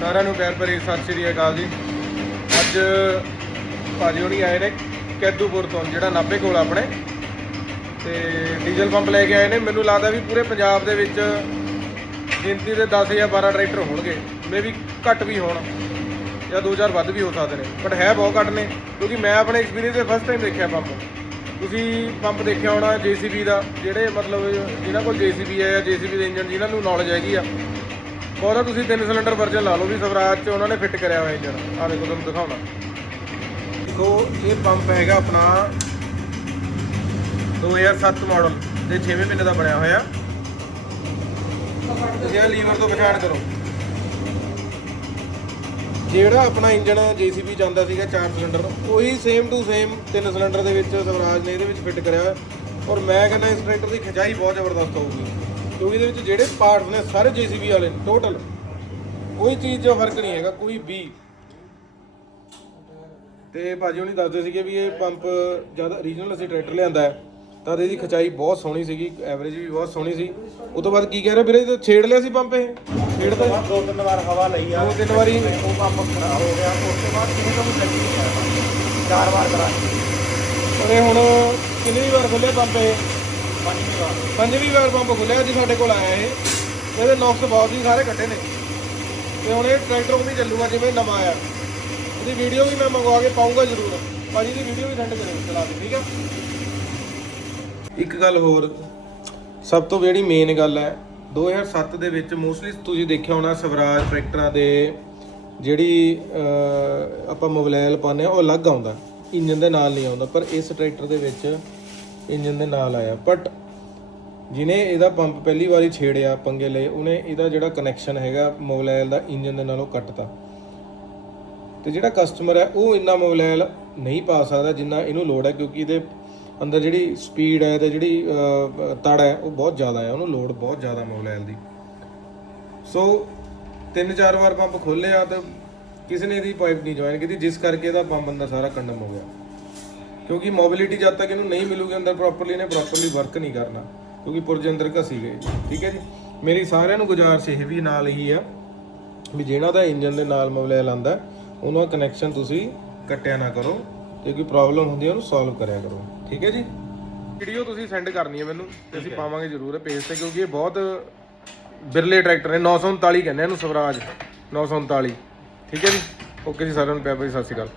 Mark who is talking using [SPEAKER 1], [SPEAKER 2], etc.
[SPEAKER 1] ਸਾਰਿਆਂ ਨੂੰ ਪਿਆਰ ਭਰੀ ਸਤਿ ਸ਼੍ਰੀ ਅਕਾਲ ਜੀ। ਅੱਜ ਭਾਜੀ ਹੋਣੀ ਆਏ ਨੇ ਕੈਦੂਪੁਰ ਤੋਂ, ਜਿਹੜਾ ਨਾਭੇ ਕੋਲ ਆਪਣੇ। ਤੇ ਡੀਜ਼ਲ ਪੰਪ ਲੈ ਕੇ ਆਏ ਨੇ। ਮੈਨੂੰ ਲੱਗਦਾ ਵੀ ਪੂਰੇ ਪੰਜਾਬ ਦੇ ਵਿੱਚ ਗਿਣਤੀ ਦੇ 10 ਜਾਂ 12 ਟਰੈਕਟਰ ਹੋਣਗੇ। ਮੇ ਵੀ ਘੱਟ ਵੀ ਹੋਣ ਜਾਂ 2000 ਵੱਧ ਵੀ ਹੋ ਸਕਦੇ ਨੇ। ਬਟ ਹੈ ਬਹੁਤ ਘੱਟ ਨੇ, ਕਿਉਂਕਿ ਮੈਂ ਆਪਣੇ ਐਕਸਪੀਰੀਅੰਸ ਦੇ ਫਸਟ ਟਾਈਮ ਦੇਖਿਆ ਪੰਪ। ਤੁਸੀਂ ਪੰਪ ਦੇਖਿਆ ਹੋਣਾ ਜੀਸੀਬੀ ਦਾ, ਜਿਹੜੇ ਮਤਲਬ, ਜਿਹਨਾਂ ਕੋਲ ਜੀਸੀਬੀ ਹੈ ਜਾਂ ਜੀਸੀਬੀ ਦੇ ਇੰਜਨ ਜਿਨ੍ਹਾਂ ਨੂੰ ਨੌਲੇਜ ਹੈਗੀ ਆ। ਬਹੁਤਾ ਤੁਸੀਂ ਤਿੰਨ ਸਿਲੰਡਰ ਵਰਜਨ ਲਾ ਲਓ ਵੀ ਸਵਰਾਜ 'ਚ ਉਹਨਾਂ ਨੇ ਫਿੱਟ ਕਰਿਆ ਹੋਇਆ ਇੰਜਨ। ਆ ਦੇਖੋ ਤੁਹਾਨੂੰ ਦਿਖਾਉਣਾ। ਦੇਖੋ, ਇਹ ਪੰਪ ਹੈਗਾ ਆਪਣਾ 2007 ਮਾਡਲ ਦੇ 6ਵੇਂ ਮਹੀਨੇ ਦਾ ਬਣਿਆ ਹੋਇਆ। ਤੁਸੀਂ ਲੀਵਰ ਤੋਂ ਪਛਾਣ ਕਰੋ। ਜਿਹੜਾ ਆਪਣਾ ਇੰਜਨ ਜੀਸੀਬੀ ਜਾਂਦਾ ਸੀਗਾ 4 ਸਿਲੰਡਰ, ਉਹੀ ਸੇਮ ਟੂ ਸੇਮ 3 ਸਿਲੰਡਰ ਦੇ ਵਿੱਚ ਸਵਰਾਜ ਨੇ ਇਹਦੇ ਵਿੱਚ ਫਿੱਟ ਕਰਿਆ। ਹੋਇਆ ਔਰ ਮੈਂ ਕਹਿੰਦਾ ਇਸ ਟਰੈਕਟਰ ਦੀ ਖਿਚਾਈ ਬਹੁਤ ਜ਼ਬਰਦਸਤ ਹੋਊਗੀ। ਕਿਉਂਕਿ ਇਹਦੇ ਵਿੱਚ ਜਿਹੜੇ ਪਾਰਟਸ ਨੇ ਸਾਰੇ ਜੀਸੀਬੀ ਵਾਲੇ ਟੋਟਲ ਕੋਈ ਚੀਜ਼ 'ਚ ਫ਼ਰਕ ਨਹੀਂ ਹੈਗਾ ਕੋਈ ਵੀ। ਤੇ ਭਾਜੀ ਹੁਣੀ ਦੱਸਦੇ ਸੀਗੇ ਵੀ ਇਹ ਪੰਪ ਜਦ ਓਰੀਜਨਲ ਅਸੀਂ ਟਰੈਕਟਰ ਲਿਆਂਦਾ ਹੈ ਤਾਂ ਇਹਦੀ ਖਿਚਾਈ ਬਹੁਤ ਸੋਹਣੀ ਸੀਗੀ ਐਵਰੇਜ ਵੀ ਬਹੁਤ ਸੋਹਣੀ ਸੀ। ਉਸ ਤੋਂ ਬਾਅਦ ਕੀ ਕਹਿ ਰਹੇ ਵੀਰੇ ਇਹ ਛੇੜ ਲਿਆ ਸੀ ਪੰਪ ਇਹ? ਛੇੜਦਾ ਸੀ?
[SPEAKER 2] ਦੋ ਤਿੰਨ ਵਾਰ ਹਵਾ ਲਈ ਆ।
[SPEAKER 1] ਦੋ ਤਿੰਨ ਵਾਰੀ
[SPEAKER 2] ਉਹ ਪੰਪ ਖਰਾਬ ਹੋ ਗਿਆ ਉਸ ਤੋਂ ਬਾਅਦ ਕਿਸੇ ਤੋਂ ਚੱਲੀ ਨਹੀਂ ਆਇਆ ਚਾਰ ਵਾਰ ਕਰਾ
[SPEAKER 1] ਉਹਨੇ ਹੁਣ ਕਿੰਨੀ ਵਾਰ ਖੁੱਲਿਆ ਪੰਪ ਇਹ?
[SPEAKER 2] ਪੰਜਵੀਂ ਵਾਰ
[SPEAKER 1] ਪੰਪ ਖੁੱਲਿਆ ਜੀ ਸਾਡੇ ਕੋਲ ਆਇਆ ਇਹ। ਇਹਦੇ ਨੌਕਸ ਬਹੁਤ ਹੀ ਸਾਰੇ ਕੱਟੇ ਨੇ। ਤੇ ਹੁਣ ਇਹ ਟਰੈਕਟਰ ਉਹ ਵੀ ਚੱਲੂਗਾ ਜਿਵੇਂ ਨਵਾਂ ਆਇਆ। ਇਹਦੀ ਵੀਡੀਓ ਵੀ ਮੈਂ ਮੰਗਵਾ ਕੇ ਪਾਉਂਗਾ ਜ਼ਰੂਰ। ਭਾਜੀ ਦੀ ਵੀਡੀਓ ਵੀ ਸੈਂਡ ਕਰਿਓ ਚਲਾ ਦੇ, ਠੀਕ ਆ? ਇੱਕ ਗੱਲ ਹੋਰ। ਸਭ ਤੋਂ ਜਿਹੜੀ ਮੇਨ ਗੱਲ ਹੈ 2007 ਦੇ ਵਿੱਚ ਮੋਸਟਲੀ ਤੁਸੀਂ ਦੇਖਿਆ ਹੋਣਾ ਸਵਰਾਜ ਟਰੈਕਟਰਾਂ ਦੇ ਜਿਹੜੀ ਆਪਾਂ ਮੋਬਾਈਲ ਪਾਉਂਦੇ ਆ ਉਹ ਅਲੱਗ ਆਉਂਦਾ। ਇੰਜਨ ਦੇ ਨਾਲ ਨਹੀਂ ਆਉਂਦਾ, ਪਰ ਇਸ ਟਰੈਕਟਰ ਦੇ ਵਿੱਚ ਇੰਜਨ ਦੇ ਨਾਲ ਆਇਆ। ਬਟ ਜਿਹਨੇ ਇਹਦਾ ਪੰਪ ਪਹਿਲੀ ਵਾਰੀ ਛੇੜਿਆ, ਪੰਗੇ ਲਏ, ਉਹਨੇ ਇਹਦਾ ਜਿਹੜਾ ਕਨੈਕਸ਼ਨ ਹੈਗਾ ਮੋਬਾਈਲ ਦਾ ਇੰਜਨ ਦੇ ਨਾਲੋਂ ਕੱਟਤਾ। ਤੇ ਜਿਹੜਾ ਕਸਟਮਰ ਹੈ, ਉਹ ਇੰਨਾ ਮੋਬਾਈਲ ਨਹੀਂ ਪਾ ਸਕਦਾ ਜਿੰਨਾ ਇਹਨੂੰ ਲੋੜ ਹੈ, ਕਿਉਂਕਿ ਇਹਦੇ ਅੰਦਰ ਜਿਹੜੀ ਸਪੀਡ ਹੈ ਤੇ ਜਿਹੜੀ ਤੜ ਹੈ, ਉਹ ਬਹੁਤ ਜ਼ਿਆਦਾ ਹੈ। ਉਹਨੂੰ ਲੋਡ ਬਹੁਤ ਜ਼ਿਆਦਾ ਮੋਬਾਈਲ ਦੀ। ਸੋ ਤਿੰਨ ਚਾਰ ਵਾਰ ਪੰਪ ਖੋਲਿਆ ਤਾਂ ਕਿਸੇ ਨੇ ਇਹਦੀ ਪਾਈਪ ਨਹੀਂ ਜੁਆਇਨ ਕੀਤੀ, ਜਿਸ ਕਰਕੇ ਇਹਦਾ ਪੰਪ ਅੰਦਰ ਸਾਰਾ ਕੰਡਮ ਹੋ ਗਿਆ। ਕਿਉਂਕਿ ਮੋਬਿਲਿਟੀ ਜਦ ਤੱਕ ਇਹਨੂੰ ਨਹੀਂ ਮਿਲੂਗੀ ਅੰਦਰ ਪ੍ਰੋਪਰਲੀ ਨੇ ਪ੍ਰੋਪਰਲੀ ਵਰਕ ਨਹੀਂ ਕਰਨਾ। ਕਿਉਂਕਿ ਪੁਰਜੇ ਅੰਦਰ ਘਸੀ ਗਏ ਠੀਕ ਹੈ ਜੀ? ਮੇਰੀ ਸਾਰਿਆਂ ਨੂੰ ਗੁਜ਼ਾਰਿਸ਼ ਇਹ ਵੀ ਨਾਲ ਹੀ ਆ ਵੀ ਜਿਹੜਾ ਦਾ ਇੰਜਨ ਦੇ ਨਾਲ ਮੋਬਾਈਲ ਆਂਦਾ ਉਹਨਾਂ ਦਾ ਕਨੈਕਸ਼ਨ ਤੁਸੀਂ ਕੱਟਿਆ ਨਾ ਕਰੋ ਜੇ ਕੋਈ ਪ੍ਰੋਬਲਮ ਹੁੰਦੀ ਹੈ ਉਹਨੂੰ ਸੋਲਵ ਕਰਿਆ ਕਰੋ। ਠੀਕ ਹੈ ਜੀ? ਵੀਡੀਓ ਤੁਸੀਂ ਸੈਂਡ ਕਰਨੀ ਹੈ ਮੈਨੂੰ ਤੇ ਅਸੀਂ ਪਾਵਾਂਗੇ ਜ਼ਰੂਰ ਪੇਜ ਤੇ ਕਿਉਂਕਿ ਇਹ ਬਹੁਤ ਬਿਰਲੇ ਟਰੈਕਟਰ ਨੇ 939 ਕਹਿੰਦੇ ਇਹਨੂੰ ਸਵਰਾਜ 939 ਠੀਕ ਹੈ ਜੀ? ਓਕੇ ਜੀ ਸਾਰਿਆਂ ਨੂੰ ਪਿਆਰ ਭਰੀ ਸਤਿ ਸ਼੍ਰੀ ਅਕਾਲ।